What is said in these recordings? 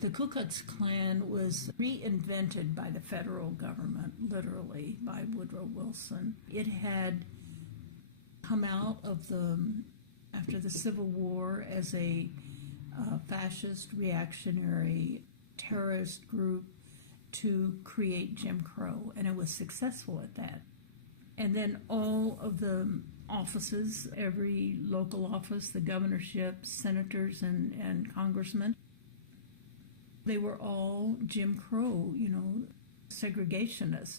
The Ku Klux Klan was reinvented by the federal government, literally, by Woodrow Wilson. It had come out of after the Civil War as a fascist, reactionary, terrorist group to create Jim Crow, and it was successful at that. And then all of the offices, every local office, the governorship, senators, and congressmen, they were all Jim Crow, segregationists.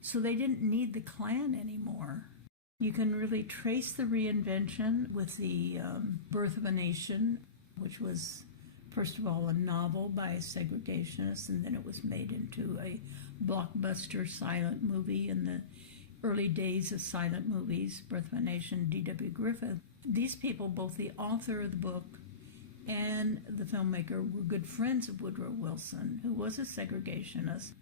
So they didn't need the Klan anymore. You can really trace the reinvention with the Birth of a Nation, which was, first of all, a novel by a segregationist, and then it was made into a blockbuster silent movie in the early days of silent movies, Birth of a Nation, D.W. Griffith. These people, both the author of the book and the filmmaker, were good friends of Woodrow Wilson, who was a segregationist.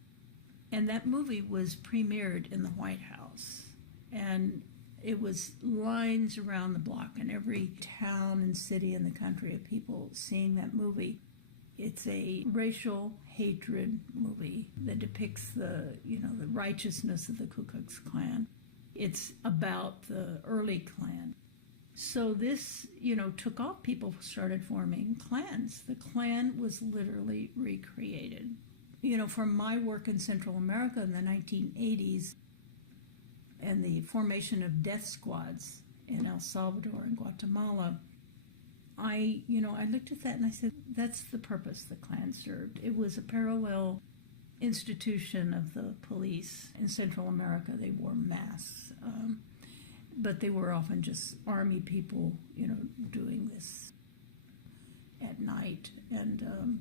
And that movie was premiered in the White House. And it was lines around the block in every town and city in the country of people seeing that movie. It's a racial hatred movie that depicts the righteousness of the Ku Klux Klan. It's about the early Klan. So this, took off. People started forming clans. The Klan was literally recreated. From my work in Central America in the 1980s and the formation of death squads in El Salvador and Guatemala, I looked at that and I said, that's the purpose the Klan served. It was a parallel institution of the police in Central America. They wore masks, but they were often just army people, doing this at night and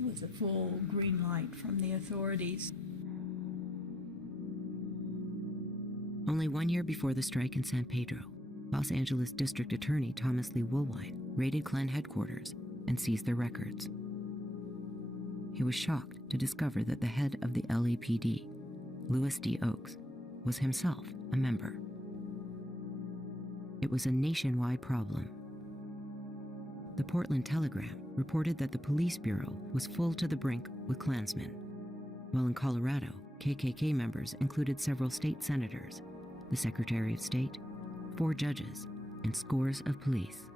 with a full green light from the authorities. Only 1 year before the strike in San Pedro, Los Angeles District Attorney Thomas Lee Woolwine raided Klan headquarters and seized their records. He was shocked to discover that the head of the LAPD, Louis D. Oakes, was himself a member. It was a nationwide problem. The Portland Telegram reported that the police bureau was full to the brink with Klansmen, while in Colorado, KKK members included several state senators, the Secretary of State, 4 judges, and scores of police.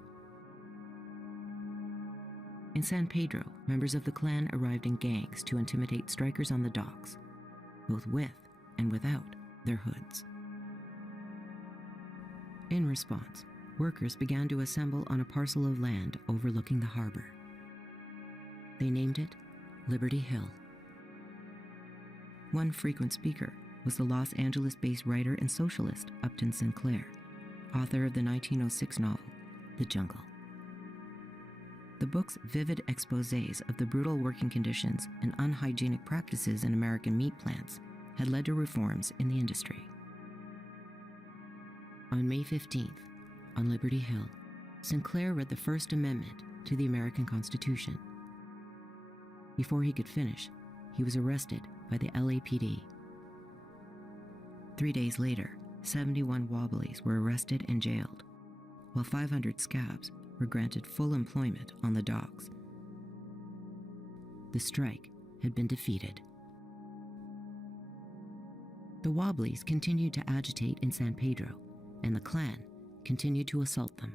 In San Pedro, members of the Klan arrived in gangs to intimidate strikers on the docks, both with and without their hoods. In response, workers began to assemble on a parcel of land overlooking the harbor. They named it Liberty Hill. One frequent speaker was the Los Angeles-based writer and socialist Upton Sinclair, author of the 1906 novel, The Jungle. The book's vivid exposés of the brutal working conditions and unhygienic practices in American meat plants had led to reforms in the industry. On May 15th, on Liberty Hill, Sinclair read the First Amendment to the American Constitution. Before he could finish, he was arrested by the LAPD. 3 days later, 71 Wobblies were arrested and jailed, while 500 scabs were granted full employment on the docks. The strike had been defeated. The Wobblies continued to agitate in San Pedro, and the Klan continued to assault them.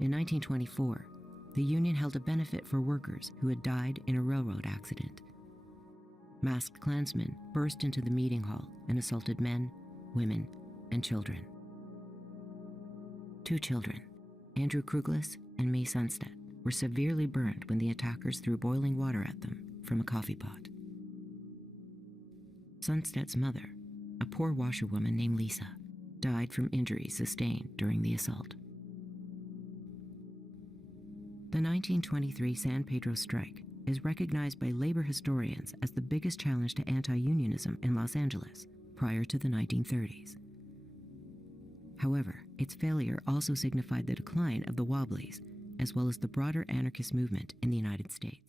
In 1924, the Union held a benefit for workers who had died in a railroad accident. Masked Klansmen burst into the meeting hall and assaulted men, women, and children. 2 children, Andrew Kruglis and Mae Sunstead, were severely burned when the attackers threw boiling water at them from a coffee pot. Sunstead's mother, a poor washerwoman named Lisa, died from injuries sustained during the assault. The 1923 San Pedro strike is recognized by labor historians as the biggest challenge to anti-unionism in Los Angeles prior to the 1930s. However, its failure also signified the decline of the Wobblies, as well as the broader anarchist movement in the United States.